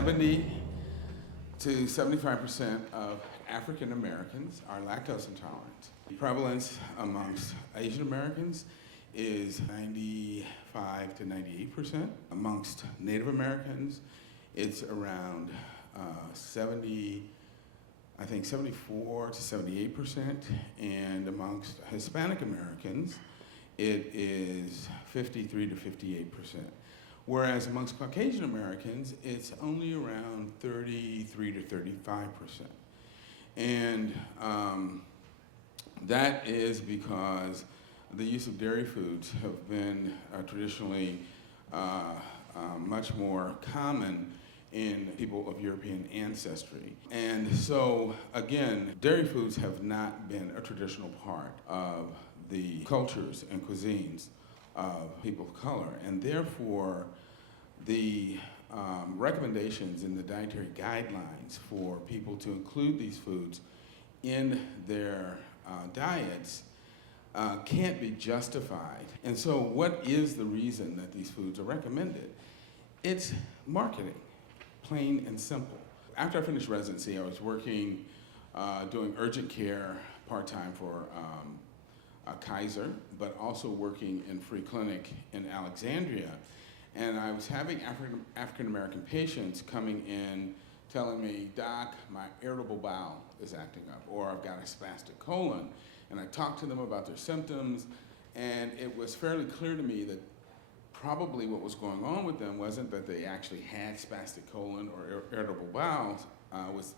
70 to 75% of African Americans are lactose intolerant. The prevalence amongst Asian Americans is 95 to 98%. Amongst Native Americans, it's around 74 to 78%, and amongst Hispanic Americans, it is 53 to 58%. Whereas amongst Caucasian Americans, it's only around 33 to 35%. And that is because the use of dairy foods have been traditionally much more common in people of European ancestry. And so, again, dairy foods have not been a traditional part of the cultures and cuisines of people of color. And therefore, the recommendations in the dietary guidelines for people to include these foods in their diets can't be justified. And so what is the reason that these foods are recommended? It's marketing, plain and simple. After I finished residency, I was working, doing urgent care part-time for Kaiser, but also working in free clinic in Alexandria. And I was having African-American patients coming in telling me, "Doc, my irritable bowel is acting up," or "I've got a spastic colon." And I talked to them about their symptoms, and it was fairly clear to me that probably what was going on with them wasn't that they actually had spastic colon or irritable bowels,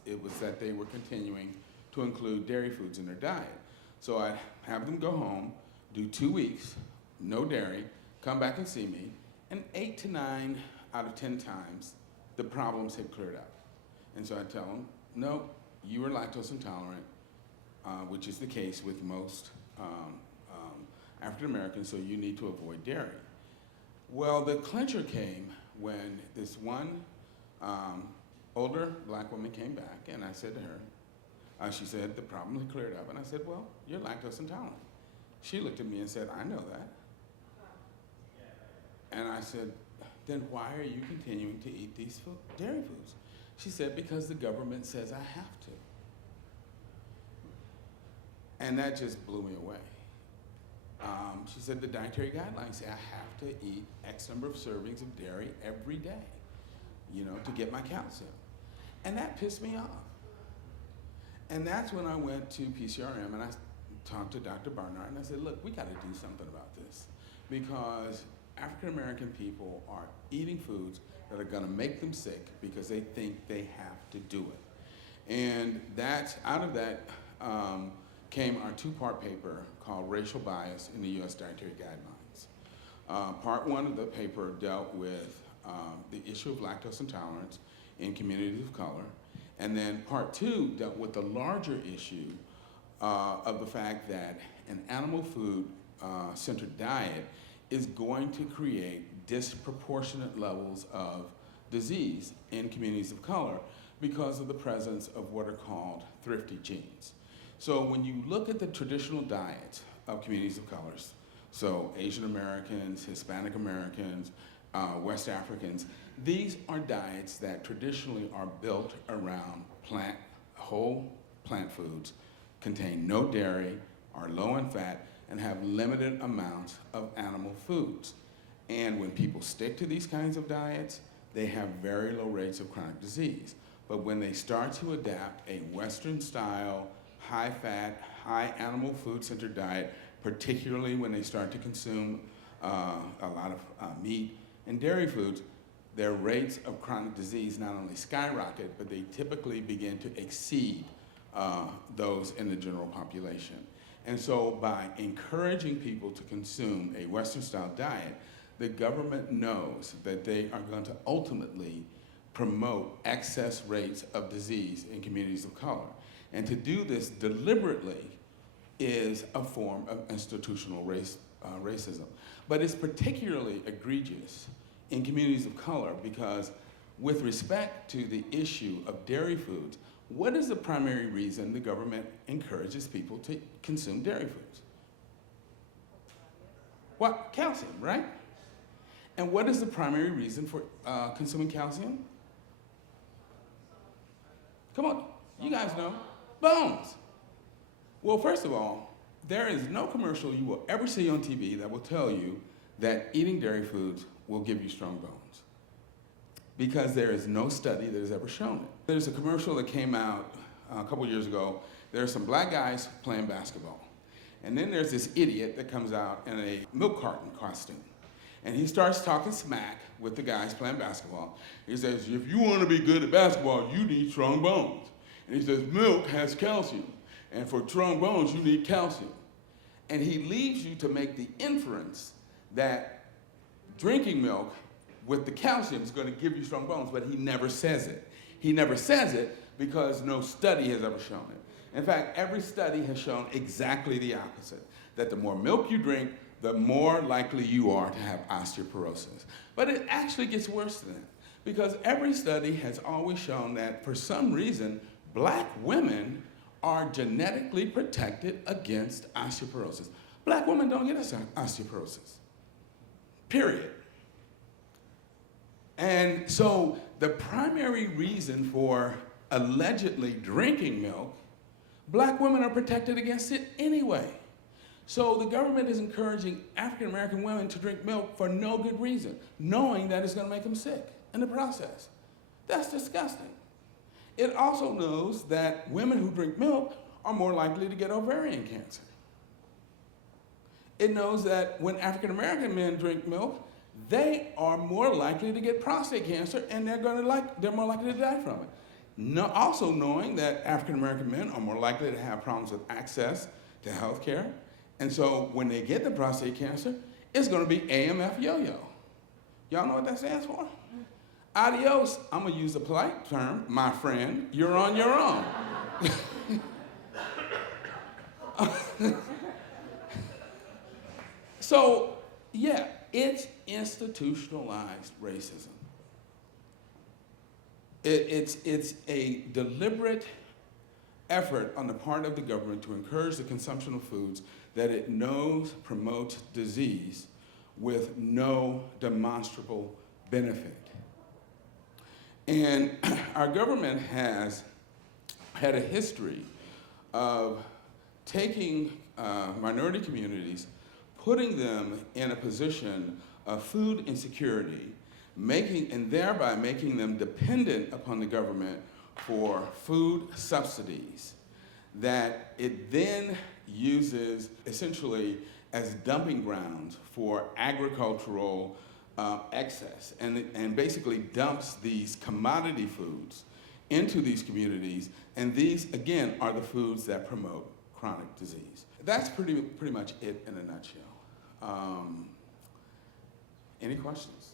it was that they were continuing to include dairy foods in their diet. So I'd have them go home, do 2 weeks, no dairy, come back and see me, and 8 to 9 out of 10 times, the problems had cleared up. And so I'd tell them, no, you are lactose intolerant, which is the case with most African Americans, so you need to avoid dairy. Well, the clincher came when this one older black woman came back, and I said to her, she said the problem had cleared up, and I said, well, you're lactose intolerant. She looked at me and said, I know that. And I said, then why are you continuing to eat these dairy foods? She said, because the government says I have to. And that just blew me away. She said, the dietary guidelines say I have to eat X number of servings of dairy every day, to get my calcium. And that pissed me off. And that's when I went to PCRM and I talked to Dr. Barnard and I said, look, we got to do something about this, because African American people are eating foods that are going to make them sick because they think they have to do it. And out of that came our 2-part paper called Racial Bias in the U.S. Dietary Guidelines. Part 1 of the paper dealt with the issue of lactose intolerance in communities of color, and then Part 2 dealt with the larger issue of the fact that an animal food centered diet is going to create disproportionate levels of disease in communities of color because of the presence of what are called thrifty genes. So when you look at the traditional diets of communities of colors, so Asian Americans, Hispanic Americans, West Africans, these are diets that traditionally are built around whole plant foods, contain no dairy, are low in fat, and have limited amounts of animal foods. And when people stick to these kinds of diets, they have very low rates of chronic disease. But when they start to adapt a Western style, high fat, high animal food centered diet, particularly when they start to consume a lot of meat and dairy foods, their rates of chronic disease not only skyrocket, but they typically begin to exceed those in the general population. And so by encouraging people to consume a Western-style diet, the government knows that they are going to ultimately promote excess rates of disease in communities of color. And to do this deliberately is a form of institutional racism. But it's particularly egregious in communities of color because with respect to the issue of dairy foods, what is the primary reason the government encourages people to consume dairy foods? What? Calcium, right? And what is the primary reason for consuming calcium? Come on, you guys know. Bones. Well, first of all, there is no commercial you will ever see on TV that will tell you that eating dairy foods will give you strong bones, because there is no study that has ever shown it. There's a commercial that came out a couple years ago. There are some black guys playing basketball. And then there's this idiot that comes out in a milk carton costume. And he starts talking smack with the guys playing basketball. He says, if you want to be good at basketball, you need strong bones. And he says, milk has calcium. And for strong bones, you need calcium. And he leaves you to make the inference that drinking milk with the calcium is going to give you strong bones, but he never says it. He never says it because no study has ever shown it. In fact, every study has shown exactly the opposite, that the more milk you drink, the more likely you are to have osteoporosis. But it actually gets worse than that, because every study has always shown that for some reason, black women are genetically protected against osteoporosis. Black women don't get osteoporosis, period. And so the primary reason for allegedly drinking milk, black women are protected against it anyway. So the government is encouraging African American women to drink milk for no good reason, knowing that it's going to make them sick in the process. That's disgusting. It also knows that women who drink milk are more likely to get ovarian cancer. It knows that when African American men drink milk, they are more likely to get prostate cancer, and they're more likely to die from it. Also knowing that African American men are more likely to have problems with access to health care. And so when they get the prostate cancer, it's going to be AMF yo-yo. Y'all know what that stands for? Adios, I'm going to use a polite term, my friend, you're on your own. So, yeah, it's institutionalized racism. It's a deliberate effort on the part of the government to encourage the consumption of foods that it knows promotes disease with no demonstrable benefit. And our government has had a history of taking minority communities, putting them in a position of food insecurity, and thereby making them dependent upon the government for food subsidies that it then uses essentially as dumping grounds for agricultural excess, and basically dumps these commodity foods into these communities, and these, again, are the foods that promote chronic disease. That's pretty much it in a nutshell. Any questions?